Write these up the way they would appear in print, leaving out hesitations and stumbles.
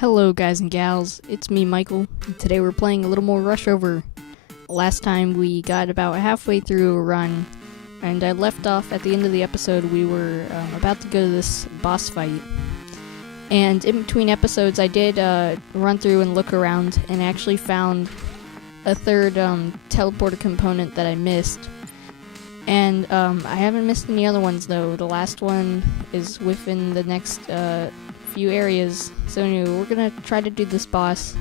Hello guys and gals, it's me Michael, and today we're playing a little more Rush Rover. Last time we got about halfway through a run, and I left off at the end of the episode. We were about to go to this boss fight, and in between episodes I did run through and look around and actually found a third teleporter component that I missed. And I haven't missed any other ones though. The last one is within the next few areas. So anyway, we're gonna try to do this boss.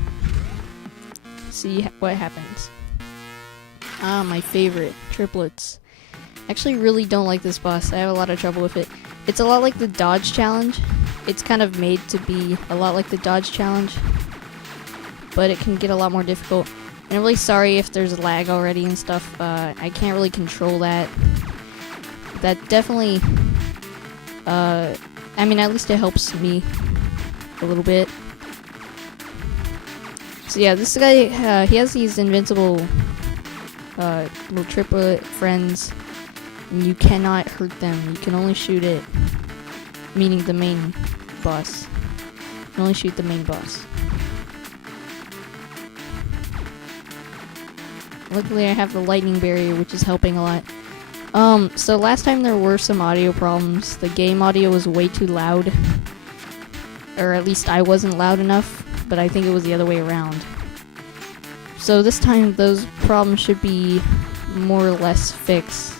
See what happens. My favorite, triplets. Actually really don't like this boss. I have a lot of trouble with it. It's a lot like the dodge challenge. It's kind of made to be a lot like the dodge challenge, but it can get a lot more difficult. And I'm really sorry if there's lag already and stuff. I can't really control that. That definitely, I mean, at least it helps me a little bit. So yeah, this guy, he has these invincible little triplet friends, and you cannot hurt them. You can only shoot it, meaning the main boss. You can only shoot the main boss. Luckily I have the lightning barrier, which is helping a lot. So last time there were some audio problems. The game audio was way too loud. Or at least I wasn't loud enough, but I think it was the other way around. So this time those problems should be more or less fixed.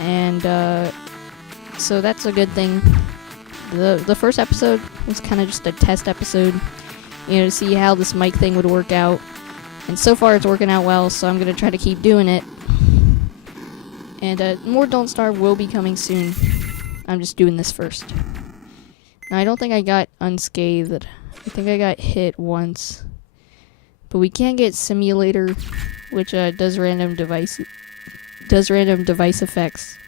And so that's a good thing. The first episode was kind of just a test episode, you know, to see how this mic thing would work out. And so far it's working out well, so I'm going to try to keep doing it. And more Don't Starve will be coming soon. I'm just doing this first. Now, I don't think I got unscathed. I think I got hit once. But we can get Simulator, which does random device effects.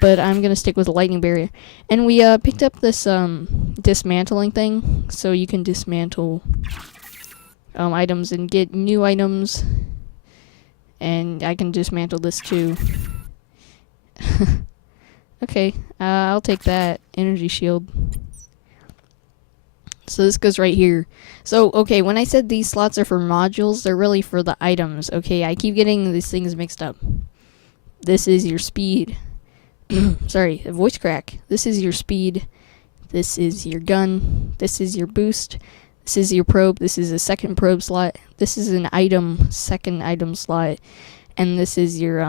But I'm going to stick with the lightning barrier. And we picked up this dismantling thing, so you can dismantle items and get new items, and I can dismantle this too. Okay, I'll take that energy shield. So this goes right here. So okay, when I said these slots are for modules, they're really for the items. Okay, I keep getting these things mixed up. This is your speed. Sorry, a voice crack. This is your speed. This is your gun. This is your boost. This is your probe. This is a second probe slot. This is an item, second item slot, and this is your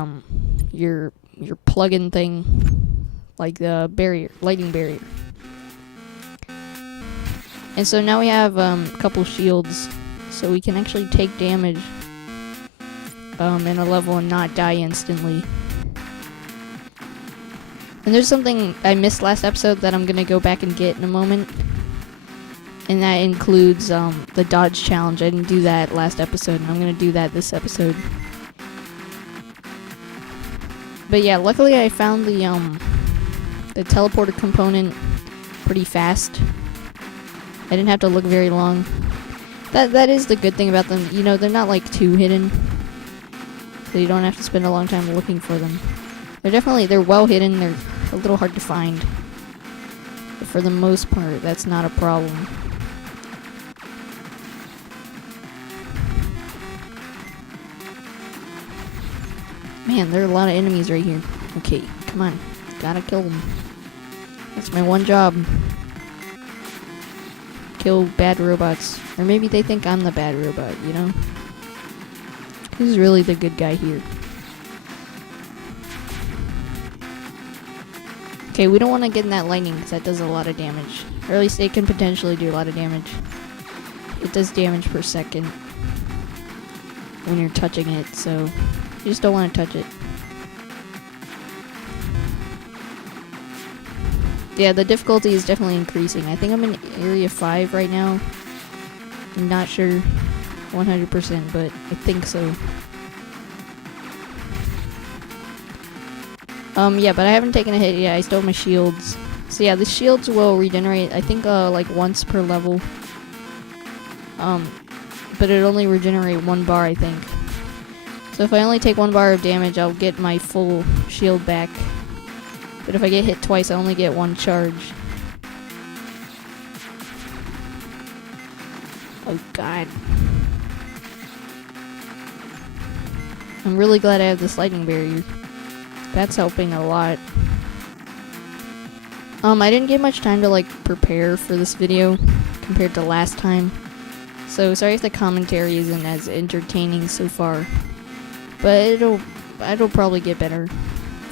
plug-in thing, like the barrier, lightning barrier. And so now we have a couple shields, so we can actually take damage in a level and not die instantly. And there's something I missed last episode that I'm gonna go back and get in a moment. And that includes the dodge challenge. I didn't do that last episode, and I'm going to do that this episode. But yeah, luckily I found the teleporter component pretty fast. I didn't have to look very long. That is the good thing about them. You know, they're not like too hidden, so you don't have to spend a long time looking for them. They're well hidden. They're a little hard to find, but for the most part, that's not a problem. Man, there are a lot of enemies right here. Okay, come on. Gotta kill them. That's my one job. Kill bad robots. Or maybe they think I'm the bad robot, you know? Who's really the good guy here? Okay, we don't want to get in that lightning because that does a lot of damage. Or at least it can potentially do a lot of damage. It does damage per second when you're touching it, so you just don't want to touch it. Yeah, the difficulty is definitely increasing. I think I'm in Area 5 right now. I'm not sure 100%, but I think so. Yeah, but I haven't taken a hit yet. I still have my shields. So yeah, the shields will regenerate, I think, like once per level. But it only regenerate 1 bar, I think. So if I only take 1 bar of damage, I'll get my full shield back. But if I get hit twice, I only get 1 charge. Oh god. I'm really glad I have this lightning barrier. That's helping a lot. I didn't get much time to like prepare for this video compared to last time. So sorry if the commentary isn't as entertaining so far. But it'll probably get better the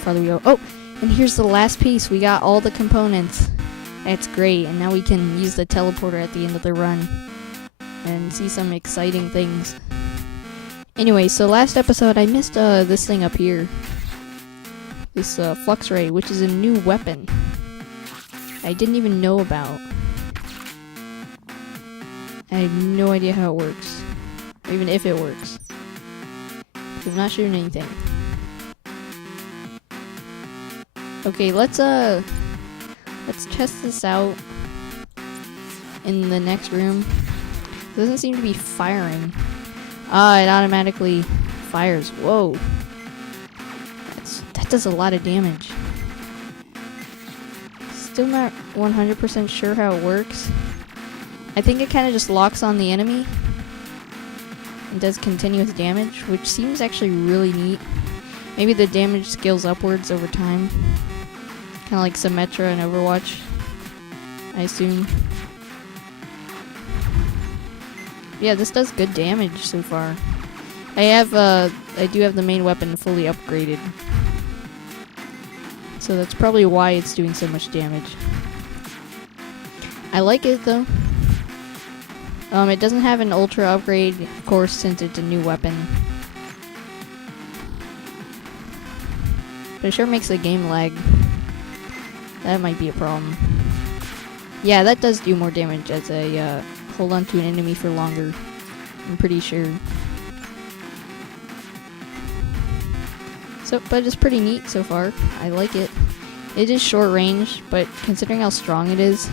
farther we go. Oh, and here's the last piece. We got all the components. That's great. And now we can use the teleporter at the end of the run and see some exciting things. Anyway, so last episode I missed this thing up here. This flux ray, which is a new weapon I didn't even know about. I have no idea how it works, or even if it works. I'm not shooting anything. Okay, let's test this out in the next room. It doesn't seem to be firing. Ah, it automatically fires. Whoa. That does a lot of damage. Still not 100% sure how it works. I think it kind of just locks on the enemy and does continuous damage, which seems actually really neat. Maybe the damage scales upwards over time. Kind of like Symmetra in Overwatch, I assume. Yeah, this does good damage so far. I do have the main weapon fully upgraded. So that's probably why it's doing so much damage. I like it though. It doesn't have an ultra upgrade, of course, since it's a new weapon. But it sure makes the game lag. That might be a problem. Yeah, that does do more damage as a hold on to an enemy for longer. I'm pretty sure. So, but it's pretty neat so far. I like it. It is short range, but considering how strong it is,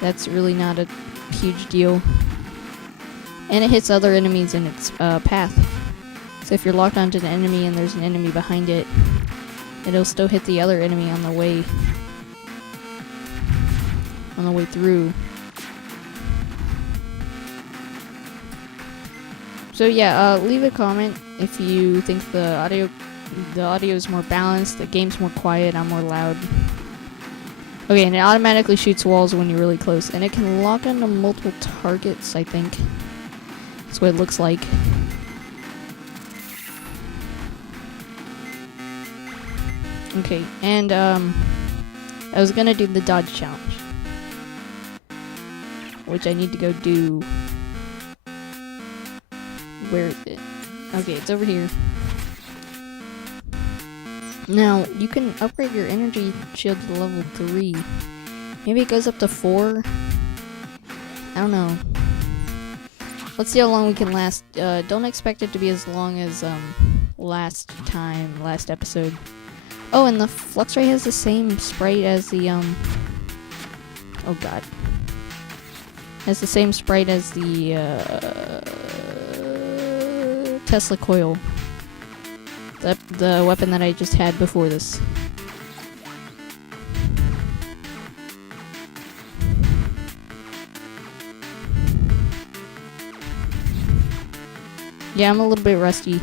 that's really not a huge deal. And it hits other enemies in its path. So if you're locked onto an enemy and there's an enemy behind it, it'll still hit the other enemy on the way through. So yeah, leave a comment if you think the audio is more balanced, the game's more quiet, I'm more loud. Okay, and it automatically shoots walls when you're really close, and it can lock onto multiple targets, I think. That's what it looks like. Okay, and I was gonna do the dodge challenge, which I need to go do. Where is it? Okay, it's over here. Now, you can upgrade your energy shield to level 3. Maybe it goes up to 4? I don't know. Let's see how long we can last. Don't expect it to be as long as last episode. Oh, and the flux ray has the same sprite as the oh god. Has the same sprite as the Tesla coil. The weapon that I just had before this. Yeah, I'm a little bit rusty.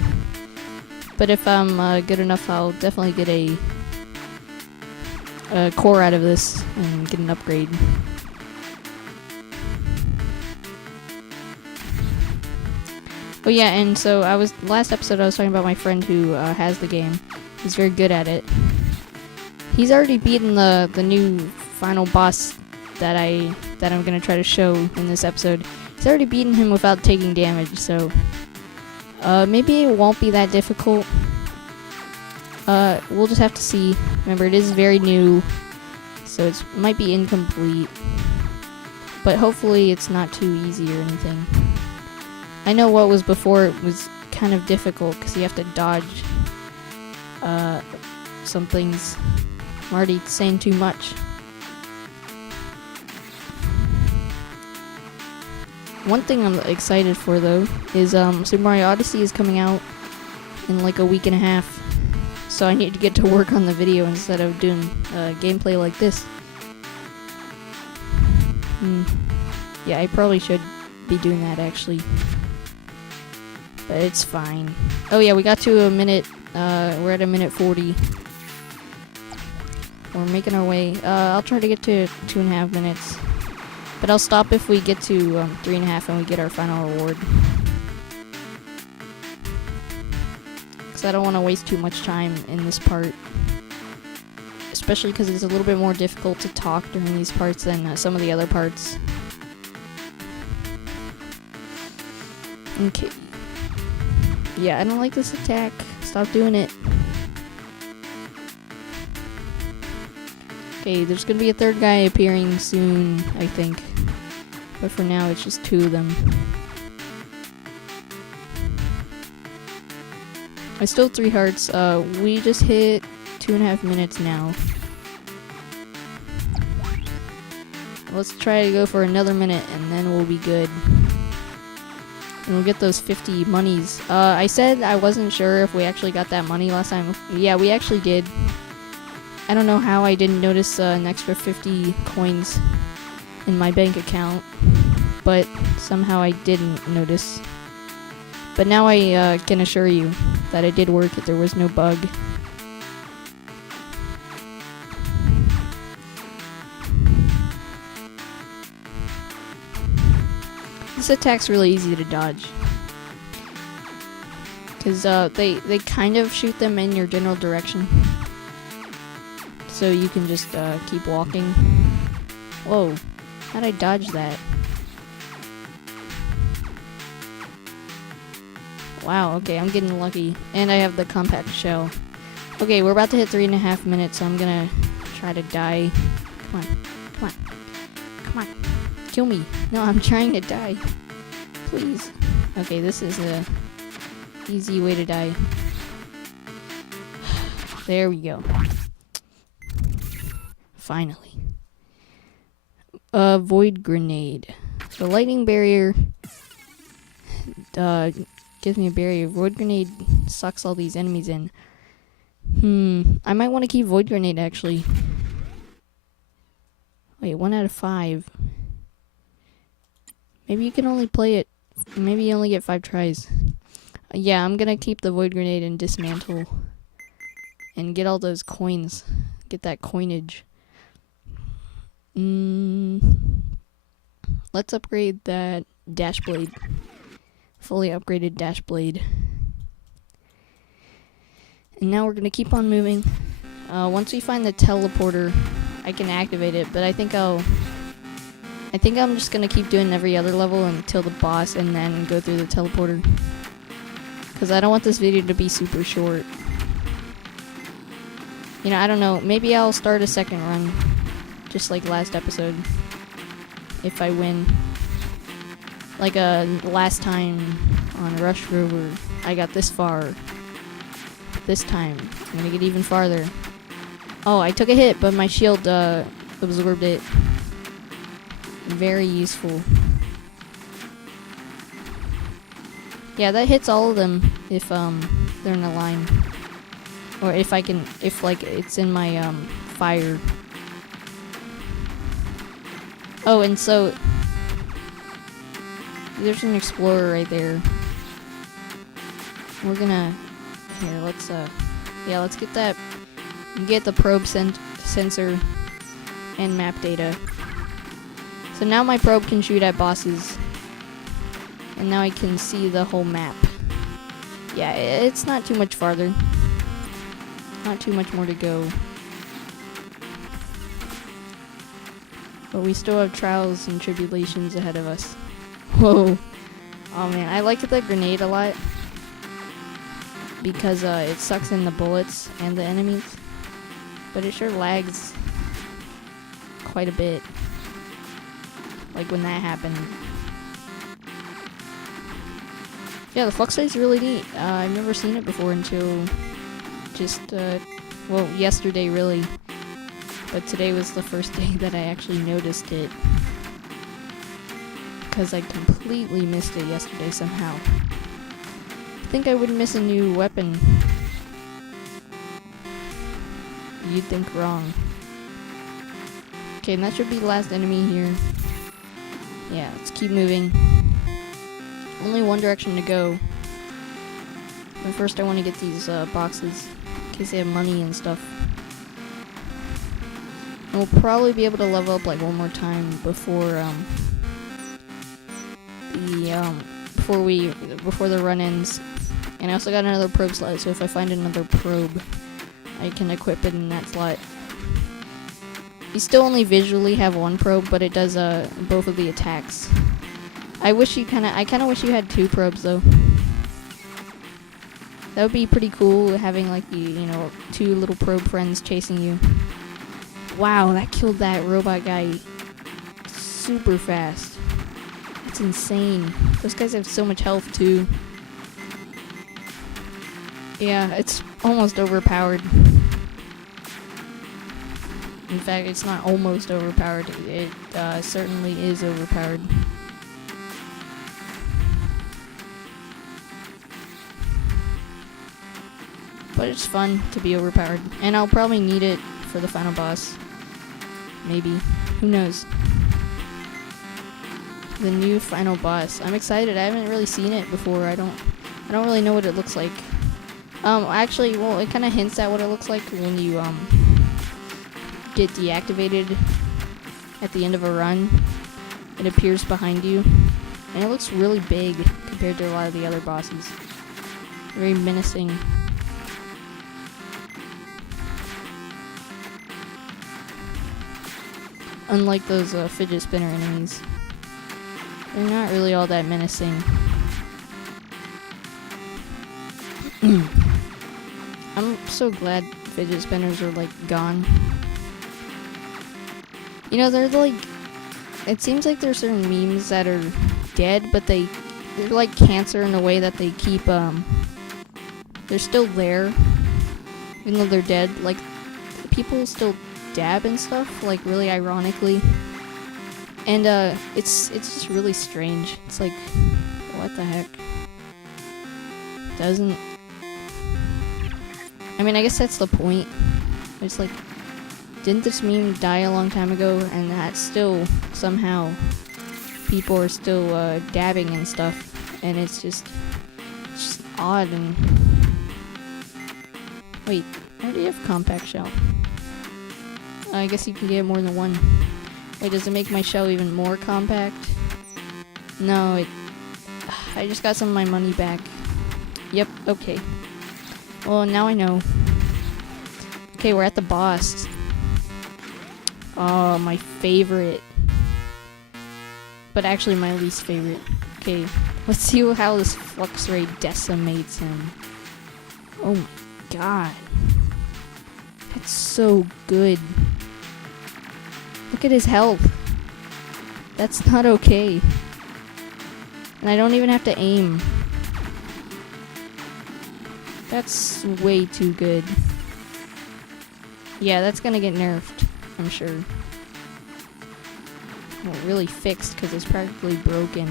But if I'm good enough, I'll definitely get a core out of this and get an upgrade. Oh yeah, and so last episode I was talking about my friend who has the game. He's very good at it. He's already beaten the new final boss that I'm gonna try to show in this episode. He's already beaten him without taking damage, so maybe it won't be that difficult. We'll just have to see. Remember, it is very new, so it might be incomplete. But hopefully it's not too easy or anything. I know what was before it was kind of difficult because you have to dodge some things. I'm already saying too much. One thing I'm excited for though is Super Mario Odyssey is coming out in like a week and a half. So I need to get to work on the video instead of doing gameplay like this. Yeah, I probably should be doing that actually. But it's fine. Oh yeah, we got to a minute. We're at a minute 40. We're making our way. I'll try to get to 2.5 minutes. But I'll stop if we get to 3.5 and we get our final reward. Because I don't want to waste too much time in this part. Especially because it's a little bit more difficult to talk during these parts than some of the other parts. Okay. Yeah, I don't like this attack. Stop doing it. Okay, there's gonna be a third guy appearing soon, I think. But for now, it's just 2 of them. I still have 3 hearts. We just hit 2.5 minutes now. Let's try to go for another minute and then we'll be good. And we'll get those 50 monies. I said I wasn't sure if we actually got that money last time. Yeah, we actually did. I don't know how I didn't notice an extra 50 coins in my bank account. But somehow I didn't notice. But now I can assure you that it did work, that there was no bug. This attack's really easy to dodge. Because they kind of shoot them in your general direction. So you can just keep walking. Whoa, how'd I dodge that? Wow, okay, I'm getting lucky. And I have the compact shell. Okay, we're about to hit 3.5 minutes, so I'm gonna try to die. Come on, come on, come on. Kill me. No, I'm trying to die. Please. Okay, this is a easy way to die. There we go. Finally. Void grenade. The lightning barrier gives me a barrier. Void grenade sucks all these enemies in. I might want to keep void grenade actually. Wait, 1 out of 5. Maybe you can only play it. Maybe you only get 5 tries. Yeah, I'm gonna keep the void grenade and dismantle. And get all those coins. Get that coinage. Let's upgrade that dash blade. Fully upgraded dash blade. And now we're gonna keep on moving. Once we find the teleporter, I can activate it, but I think I'm just gonna keep doing every other level until the boss and then go through the teleporter. Because I don't want this video to be super short. You know, I don't know. Maybe I'll start a second run. Just like last episode. If I win. Like last time on Rush Rover, I got this far. This time, I'm gonna get even farther. Oh, I took a hit, but my shield absorbed it. Very useful. Yeah, that hits all of them if they're in a line. Or if like it's in my fire. Oh, and so there's an explorer right there. We're gonna let's get that. Get the probe sensor and map data. So now my probe can shoot at bosses. And now I can see the whole map. Yeah, it's not too much farther. Not too much more to go. But we still have trials and tribulations ahead of us. Whoa. Oh man, I like the grenade a lot. Because it sucks in the bullets and the enemies. But it sure lags quite a bit. Like when that happened. Yeah, the flux is really neat. I've never seen it before until just, well, yesterday really. But today was the first day that I actually noticed it. Because I completely missed it yesterday somehow. I think I would miss a new weapon. You'd think wrong. Okay, and that should be the last enemy here. Yeah, let's keep moving. only one direction to go. But first I want to get these boxes, in case they have money and stuff. And we'll probably be able to level up like one more time before before the run ends. And I also got another probe slot, so if I find another probe, I can equip it in that slot. You still only visually have one probe, but it does both of the attacks. I kind of wish you had 2 probes though. That would be pretty cool, having like you know 2 little probe friends chasing you. Wow, that killed that robot guy super fast. That's insane. Those guys have so much health too. Yeah, it's almost overpowered. In fact, it's not almost overpowered. It certainly is overpowered. But it's fun to be overpowered. And I'll probably need it for the final boss. Maybe. Who knows? The new final boss. I'm excited. I haven't really seen it before. I don't really know what it looks like. Actually, well, it kind of hints at what it looks like when you get deactivated at the end of a run. It appears behind you, and it looks really big compared to a lot of the other bosses. Very menacing. Unlike those fidget spinner enemies. They're not really all that menacing. I'm so glad fidget spinners are like gone. You know, they're like, it seems like there's certain memes that are dead, but they're like cancer in a way that they keep, they're still there, even though they're dead. Like, people still dab and stuff, like really ironically. And it's just really strange. It's like, what the heck? Doesn't... I mean, I guess that's the point. It's like, didn't this meme die a long time ago? And that still, somehow, people are still dabbing and stuff. And it's just odd and... Wait, I already have compact shell. I guess you can get more than one. Wait, does it make my shell even more compact? No, I just got some of my money back. Yep, okay. Well, now I know. Okay, we're at the boss. Oh, my favorite. But actually my least favorite. Okay, let's see how this flux ray decimates him. Oh my god. That's so good. Look at his health. That's not okay. And I don't even have to aim. That's way too good. Yeah, that's gonna get nerfed, I'm sure. Well, really fixed, because it's practically broken.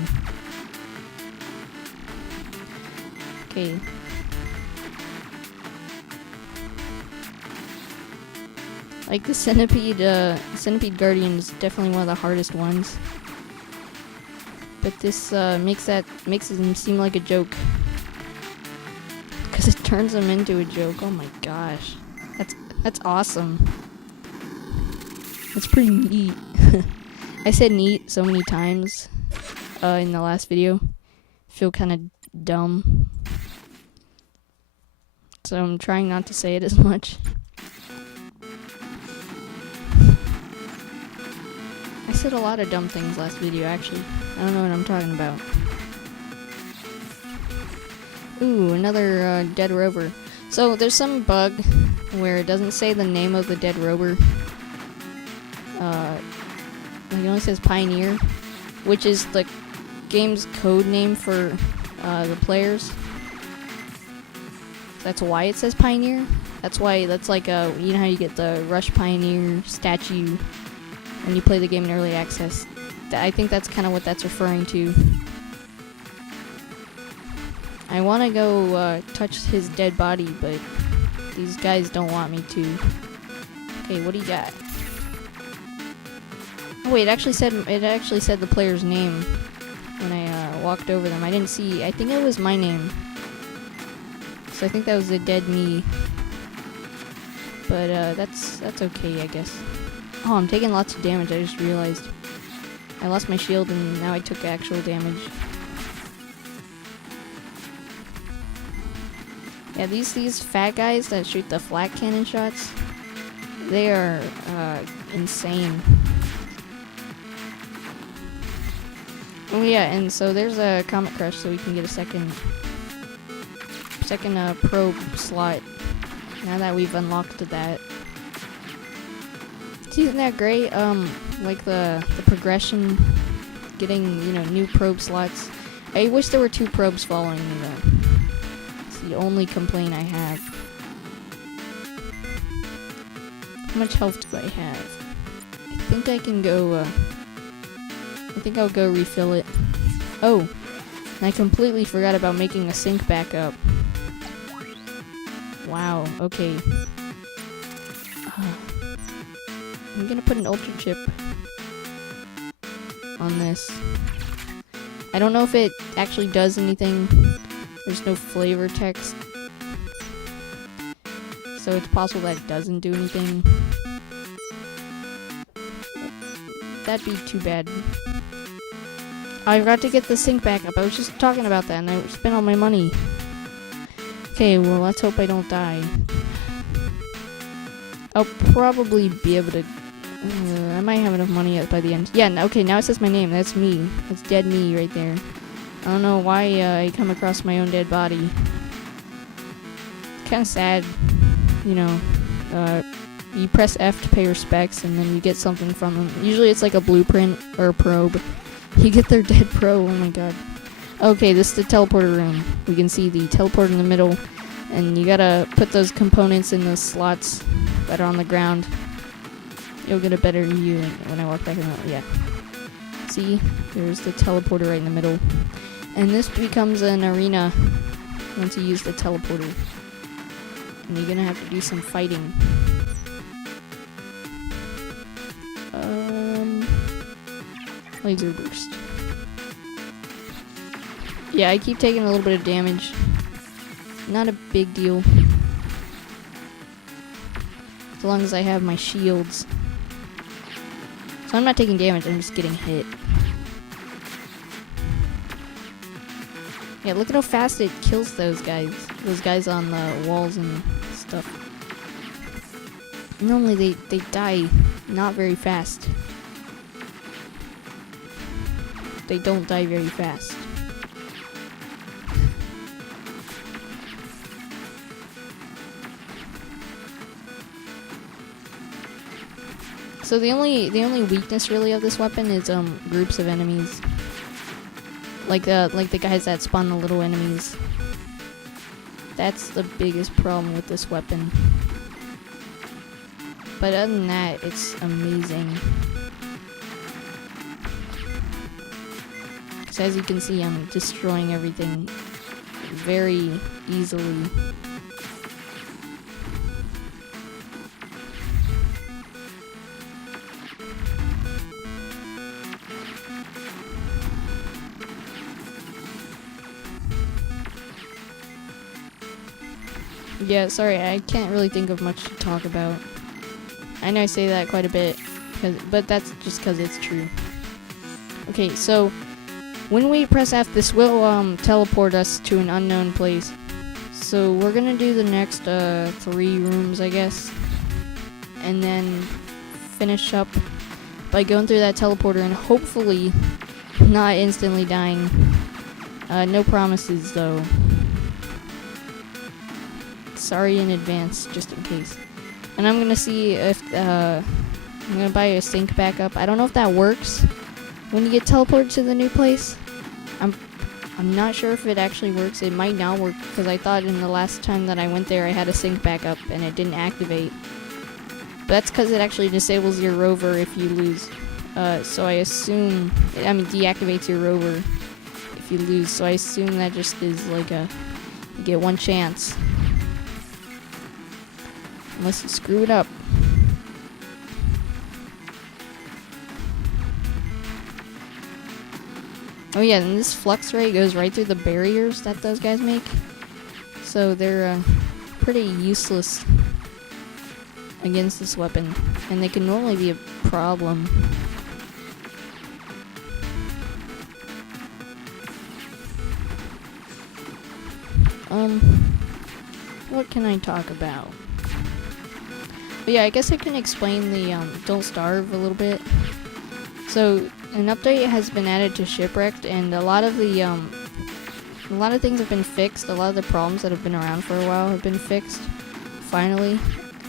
Okay. Like the Centipede Guardian is definitely one of the hardest ones. But this makes him seem like a joke. Because it turns him into a joke. Oh my gosh. That's awesome. That's pretty neat. I said neat so many times in the last video. I feel kind of dumb. So I'm trying not to say it as much. I said a lot of dumb things last video, actually. I don't know what I'm talking about. Ooh, another dead rover. So there's some bug where it doesn't say the name of the dead rover. It only says Pioneer, which is the game's code name for the players. That's why it says Pioneer. That's like you know how you get the Rush Pioneer statue when you play the game in early access. I think that's kind of what that's referring to. I want to go touch his dead body, but these guys don't want me to. Okay, what do you got? Oh wait, it actually said the player's name. when I walked over them. I didn't see. I think it was my name. So I think that was a dead me. But that's okay, I guess. Oh, I'm taking lots of damage. I just realized. I lost my shield and now I took actual damage. Yeah, these fat guys that shoot the flat cannon shots, they are insane. Oh yeah, and so there's a Comet Crush, so we can get a second probe slot now that we've unlocked that. Isn't that great? Like the progression, getting, you know, new probe slots. I wish there were 2 probes following me though. It's the only complaint I have. How much health do I have? I think I can go, I think I'll go refill it. Oh, and I completely forgot about making a sync backup. Wow, okay. I'm gonna put an ultra chip on this. I don't know if it actually does anything. There's no flavor text. So it's possible that it doesn't do anything. That'd be too bad. I forgot to get the sync back up. I was just talking about that and I spent all my money. Okay, well, let's hope I don't die. I'll probably be able to... I might have enough money by the end. Yeah, okay, now it says my name. That's me. That's dead me right there. I don't know why I come across my own dead body. Kind of sad, you know. You press F to pay respects, and then you get something from them. Usually it's like a blueprint or a probe. You get their dead pro. Oh my god. Okay, this is the teleporter room. We can see the teleport in the middle, and you gotta put those components in those slots that are on the ground. You'll get a better view when I walk back in the... Yeah. See? There's the teleporter right in the middle. And this becomes an arena once you use the teleporter. And you're gonna have to do some fighting. Laser burst. Yeah, I keep taking a little bit of damage. Not a big deal. As long as I have my shields. So I'm not taking damage, I'm just getting hit. Yeah, look at how fast it kills those guys. Those guys on the walls and stuff. Normally they die not very fast. They don't die very fast. So the only weakness really of this weapon is groups of enemies. Like the guys that spawn the little enemies. That's the biggest problem with this weapon. But other than that, it's amazing. So as you can see, I'm destroying everything very easily. Yeah, sorry, I can't really think of much to talk about. I know I say that quite a bit, but that's just because it's true. Okay, so when we press F, this will teleport us to an unknown place. So we're gonna do the next 3 rooms, I guess, and then finish up by going through that teleporter and hopefully not instantly dying. No promises though. Sorry in advance, just in case. And I'm gonna see if I'm gonna buy a sync backup. I don't know if that works when you get teleported to the new place. I'm not sure if it actually works. It might not work because I thought in the last time that I went there I had a sync backup and it didn't activate. But that's because it actually disables your rover if you lose. So I assume, deactivates your rover if you lose. So I assume that just is like you get one chance. Unless you screw it up. Oh yeah, and this flux ray goes right through the barriers that those guys make. So they're pretty useless against this weapon. And they can normally be a problem. What can I talk about? But yeah, I guess I can explain the Don't Starve a little bit. So an update has been added to Shipwrecked, and a lot of things have been fixed. A lot of the problems that have been around for a while have been fixed, finally,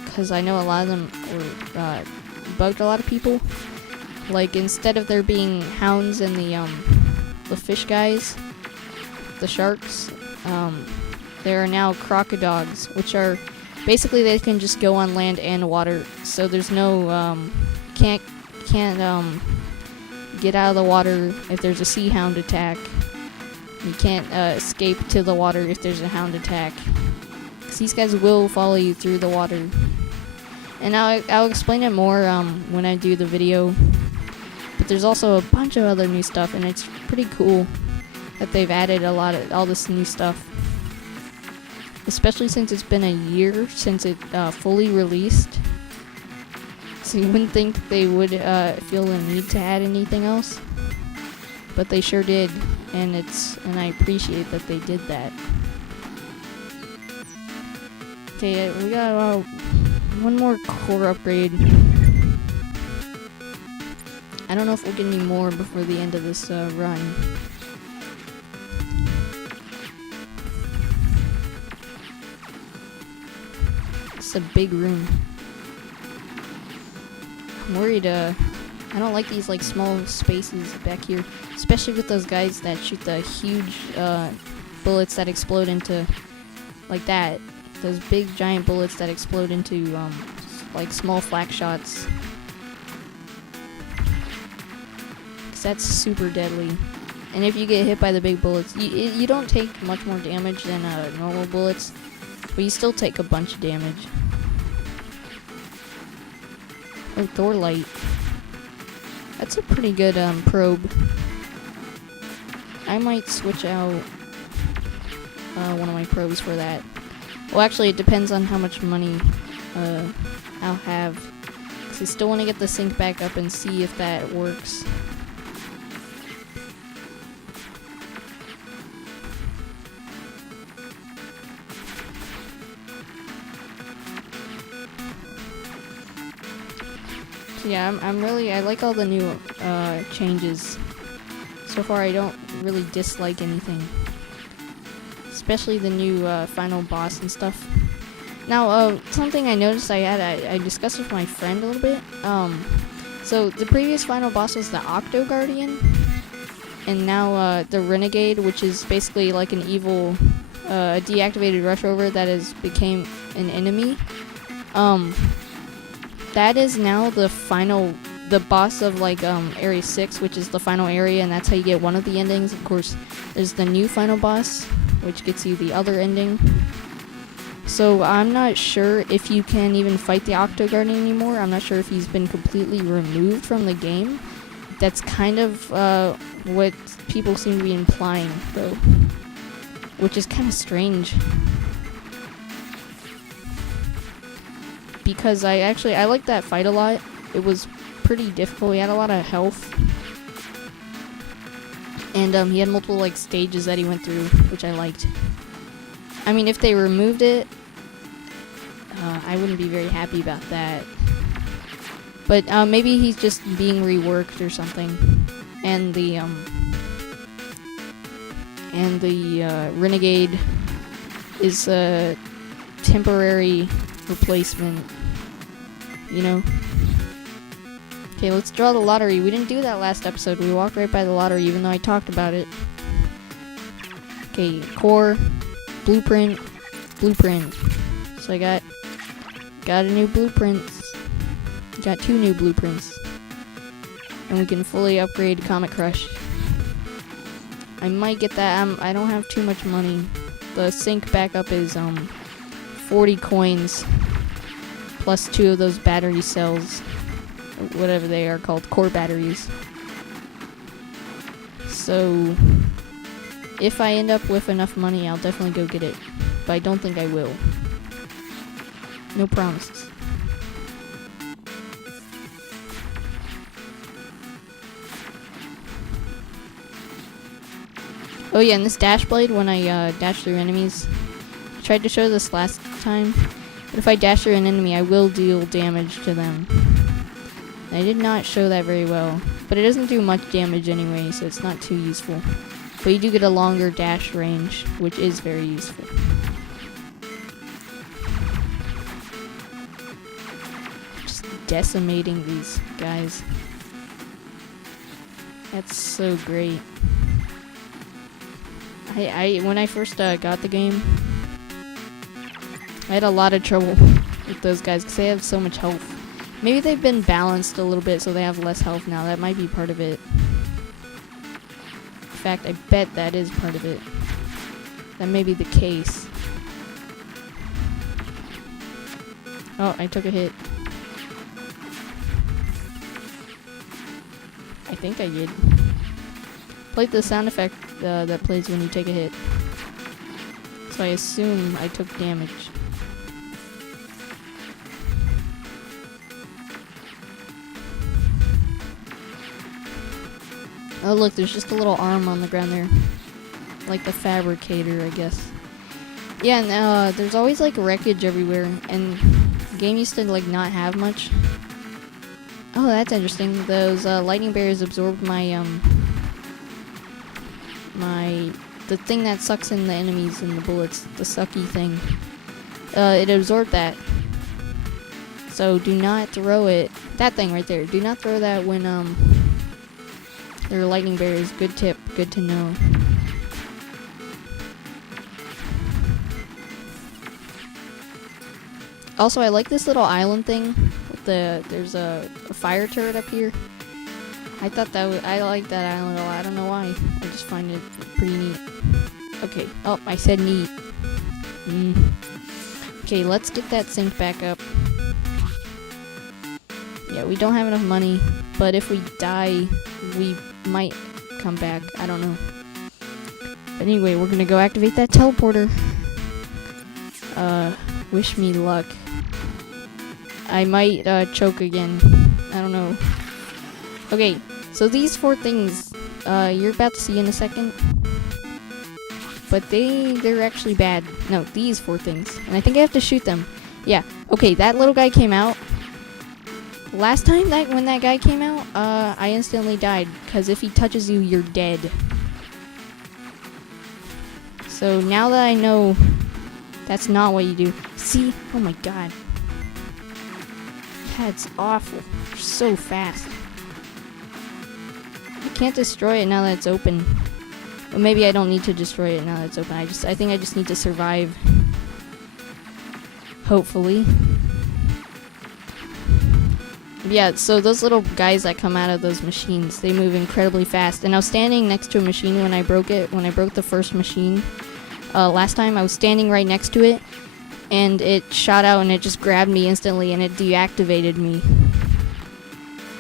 because I know a lot of them were bugged a lot of people. Like, instead of there being hounds and the fish guys, the sharks, there are now crocodiles, which are basically they can just go on land and water. So there's no can't get out of the water if there's a sea hound attack. You can't escape to the water if there's a hound attack, because these guys will follow you through the water. And I'll explain it more when I do the video. But there's also a bunch of other new stuff, and it's pretty cool that they've added all this new stuff. Especially since it's been a year since it fully released. So you wouldn't think they would feel the need to add anything else. But they sure did, and I appreciate that they did that. Okay, we got one more core upgrade. I don't know if we'll get any more before the end of this run. It's a big room. I'm worried, I don't like these like small spaces back here, especially with those guys that shoot the huge bullets that explode into like that. Those big giant bullets that explode into like small flak shots. 'Cause that's super deadly. And if you get hit by the big bullets, you don't take much more damage than normal bullets, but you still take a bunch of damage. Oh, Thor light. That's a pretty good probe. I might switch out one of my probes for that. Well, actually, it depends on how much money I'll have. 'Cause I still want to get the sync back up and see if that works. Yeah, I like all the new changes. So far, I don't really dislike anything. Especially the new final boss and stuff. Now, something I noticed I discussed with my friend a little bit. So the previous final boss was the Octo Guardian. And now the Renegade, which is basically like an evil deactivated Rush Rover that has became an enemy. That is now the boss of like Area 6, which is the final area, and that's how you get one of the endings. Of course, there's the new final boss, which gets you the other ending. So I'm not sure if you can even fight the Octo Guardian anymore. I'm not sure if he's been completely removed from the game. That's kind of what people seem to be implying, though, which is kind of strange. Because I liked that fight a lot. It was pretty difficult. He had a lot of health. And he had multiple like stages that he went through, which I liked. I mean, if they removed it, I wouldn't be very happy about that. But maybe he's just being reworked or something. And the Renegade is a temporary replacement, you know? Okay, let's draw the lottery. We didn't do that last episode. We walked right by the lottery, even though I talked about it. Okay, core, blueprint. So I got a new blueprint. Got 2 new blueprints. And we can fully upgrade Comet Crush. I might get that. I don't have too much money. The sync backup is 40 coins plus 2 of those battery cells, whatever they are called, core batteries. So if I end up with enough money, I'll definitely go get it. But I don't think I will. No promises. Oh yeah, and this dash blade, when I dash through enemies, I tried to show this last time, but if I dash through an enemy, I will deal damage to them. I did not show that very well, but it doesn't do much damage anyway, so it's not too useful. But you do get a longer dash range, which is very useful. Just decimating these guys. That's so great. When I first got the game, I had a lot of trouble with those guys because they have so much health. Maybe they've been balanced a little bit so they have less health now. That might be part of it. In fact, I bet that is part of it. That may be the case. Oh, I took a hit. I think I did. Played the sound effect that plays when you take a hit. So I assume I took damage. Oh look, there's just a little arm on the ground there. Like the fabricator, I guess. Yeah, and there's always like wreckage everywhere, and the game used to like not have much. Oh, that's interesting. Those lightning barriers absorbed my the thing that sucks in the enemies and the bullets, the sucky thing. It absorbed that. So do not throw it. That thing right there. Do not throw that when there are lightning barriers. Good tip. Good to know. Also, I like this little island thing. With there's a fire turret up here. I thought I like that island a lot. I don't know why. I just find it pretty neat. Okay. Oh, I said neat. Okay, let's get that sink back up. Yeah, we don't have enough money, but if we die, we might come back. I don't know. But anyway, we're gonna go activate that teleporter. Wish me luck. I might choke again. I don't know. Okay, so these 4 things you're about to see in a second. But they're actually bad. No, these 4 things. And I think I have to shoot them. Yeah. Okay, that little guy came out. Last time when that guy came out, I instantly died. Because if he touches you, you're dead. So now that I know that's not what you do. See? Oh my god. That's awful. They're so fast. I can't destroy it now that it's open. But maybe I don't need to destroy it now that it's open. I think I just need to survive. Hopefully. Yeah, so those little guys that come out of those machines, they move incredibly fast. And I was standing next to a machine when I broke it. When I broke the first machine. Last time I was standing right next to it. And it shot out and it just grabbed me instantly and it deactivated me.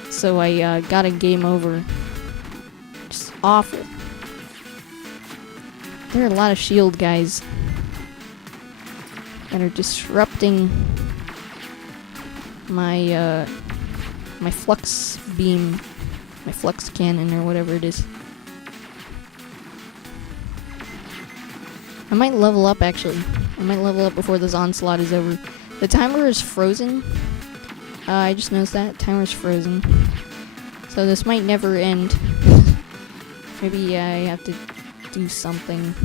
So I got a game over. Just awful. There are a lot of shield guys that are disrupting my my flux beam, my flux cannon or whatever it is. I might level up actually. I might level up before this onslaught is over. The timer is frozen. I just noticed that. Timer's frozen. So this might never end. Maybe I have to do something.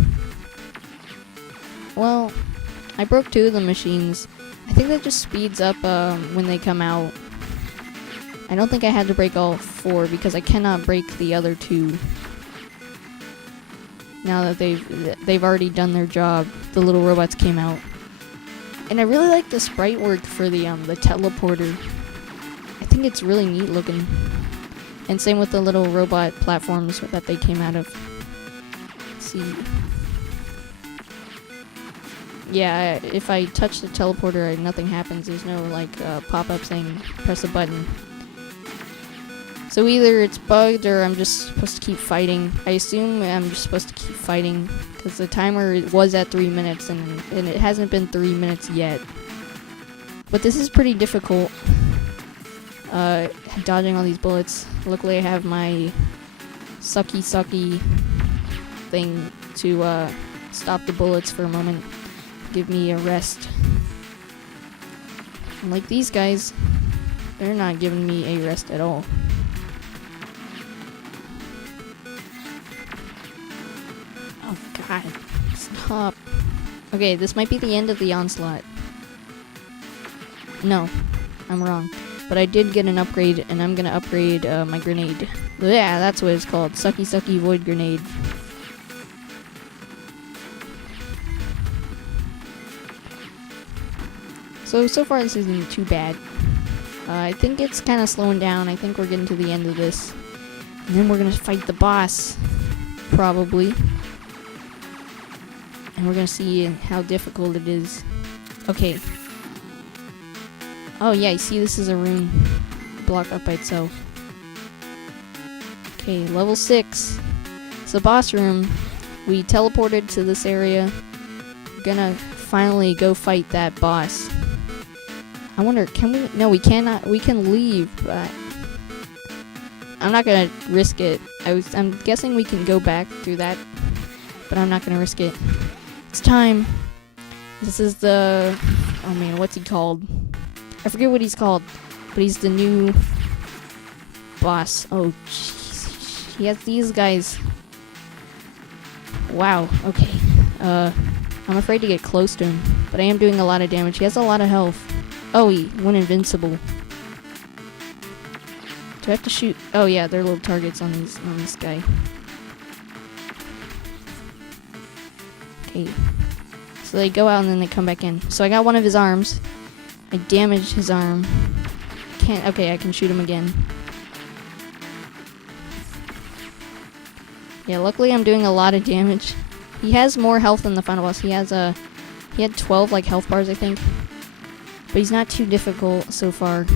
Well, I broke 2 of the machines. I think that just speeds up when they come out. I don't think I had to break all 4 because I cannot break the other 2. Now that they've already done their job, the little robots came out. And I really like the sprite work for the teleporter. I think it's really neat looking. And same with the little robot platforms that they came out of. Let's see. Yeah, if I touch the teleporter, nothing happens. There's no like pop-up saying press a button. So either it's bugged or I'm just supposed to keep fighting. I assume I'm just supposed to keep fighting because the timer was at 3 minutes and it hasn't been 3 minutes yet. But this is pretty difficult. Dodging all these bullets. Luckily I have my sucky thing to stop the bullets for a moment. Give me a rest. And like these guys, they're not giving me a rest at all. Oh god, stop. Okay, this might be the end of the onslaught. No, I'm wrong. But I did get an upgrade, and I'm gonna upgrade my grenade. Yeah, that's what it's called. Sucky void grenade. So far this isn't too bad. I think it's kind of slowing down. I think we're getting to the end of this. And then we're gonna fight the boss. Probably. And we're gonna see how difficult it is. Okay. Oh yeah, you see this is a room blocked up by itself. Okay, level 6. It's the boss room. We teleported to this area. We're gonna finally go fight that boss. I wonder, can we? No, we cannot. We can leave, but I'm not gonna risk it. I'm guessing we can go back through that, but I'm not gonna risk it. It's time. This is the, oh man, what's he called? I forget what he's called, but he's the new boss. Oh jeez, he has these guys. Wow. Okay. I'm afraid to get close to him, but I am doing a lot of damage. He has a lot of health. Oh, he went invincible. Do I have to shoot? Oh yeah, there are little targets on this guy. Okay. So they go out and then they come back in. So I got one of his arms. I damaged his arm. Okay, I can shoot him again. Yeah, luckily I'm doing a lot of damage. He has more health than the final boss. He had 12 like health bars, I think. But he's not too difficult so far.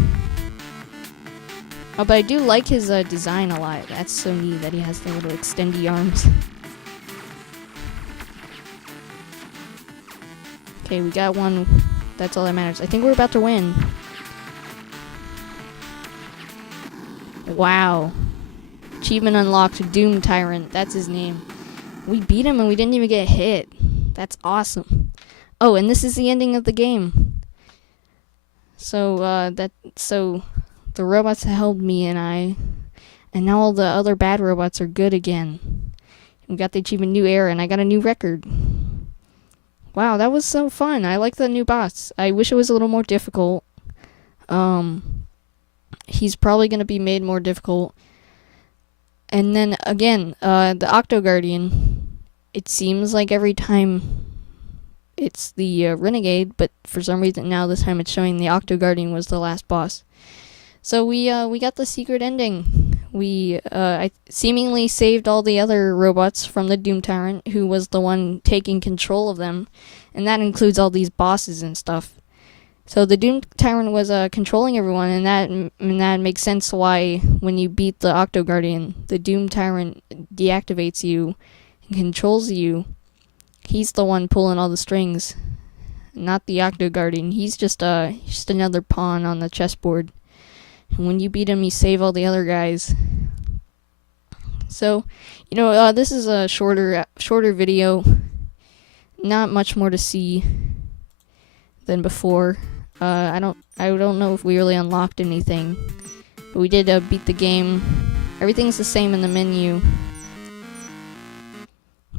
Oh, but I do like his design a lot. That's so neat that he has the little extendy arms. Okay, we got one. That's all that matters. I think we're about to win. Wow. Achievement unlocked, Doom Tyrant. That's his name. We beat him and we didn't even get hit. That's awesome. Oh, and this is the ending of the game. So, the robots held me and now all the other bad robots are good again. We got the achievement New Era and I got a new record. Wow, that was so fun. I like the new boss. I wish it was a little more difficult. He's probably going to be made more difficult. And then, again, the Octo Guardian. It seems like every time it's the Renegade, but for some reason now this time it's showing the Octo Guardian was the last boss. So we got the secret ending. I seemingly saved all the other robots from the Doom Tyrant, who was the one taking control of them, and that includes all these bosses and stuff. So the Doom Tyrant was controlling everyone, and that makes sense why when you beat the Octo Guardian, the Doom Tyrant deactivates you and controls you. He's the one pulling all the strings, not the Octo Guardian. He's just another pawn on the chessboard. And when you beat him, you save all the other guys. So, this is a shorter video. Not much more to see than before. I don't know if we really unlocked anything, but we did beat the game. Everything's the same in the menu.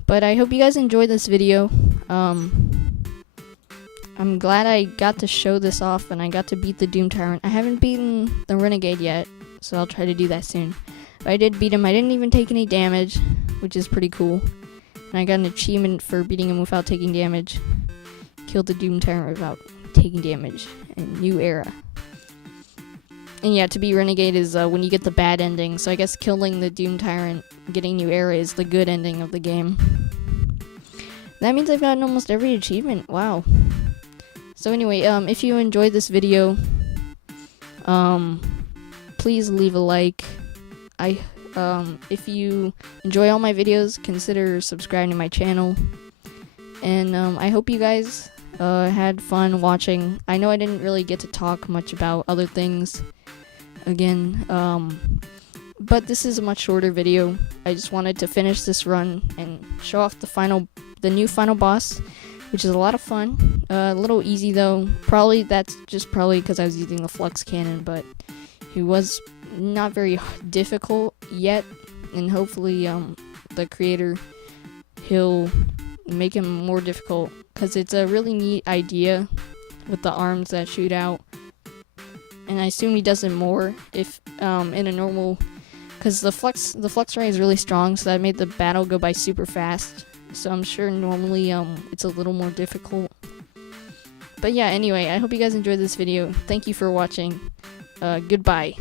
But I hope you guys enjoyed this video. I'm glad I got to show this off and I got to beat the Doom Tyrant. I haven't beaten the Renegade yet, so I'll try to do that soon. But I did beat him. I didn't even take any damage, which is pretty cool. And I got an achievement for beating him without taking damage. Killed the Doom Tyrant without taking damage. And New Era. And yeah, to beat Renegade is when you get the bad ending. So I guess killing the Doom Tyrant, getting New Era is the good ending of the game. That means I've gotten almost every achievement. Wow. So anyway, if you enjoyed this video, please leave a like. if you enjoy all my videos, consider subscribing to my channel. And I hope you guys had fun watching. I know I didn't really get to talk much about other things again, but this is a much shorter video. I just wanted to finish this run and show off the new final boss, which is a lot of fun. A little easy though. That's probably because I was using the flux cannon, but he was not very difficult yet, and hopefully the creator, he'll make him more difficult, because it's a really neat idea with the arms that shoot out, and I assume he does it more if in a normal, because the flux ray is really strong, so that made the battle go by super fast. So I'm sure normally it's a little more difficult. But yeah, anyway, I hope you guys enjoyed this video. Thank you for watching. Goodbye.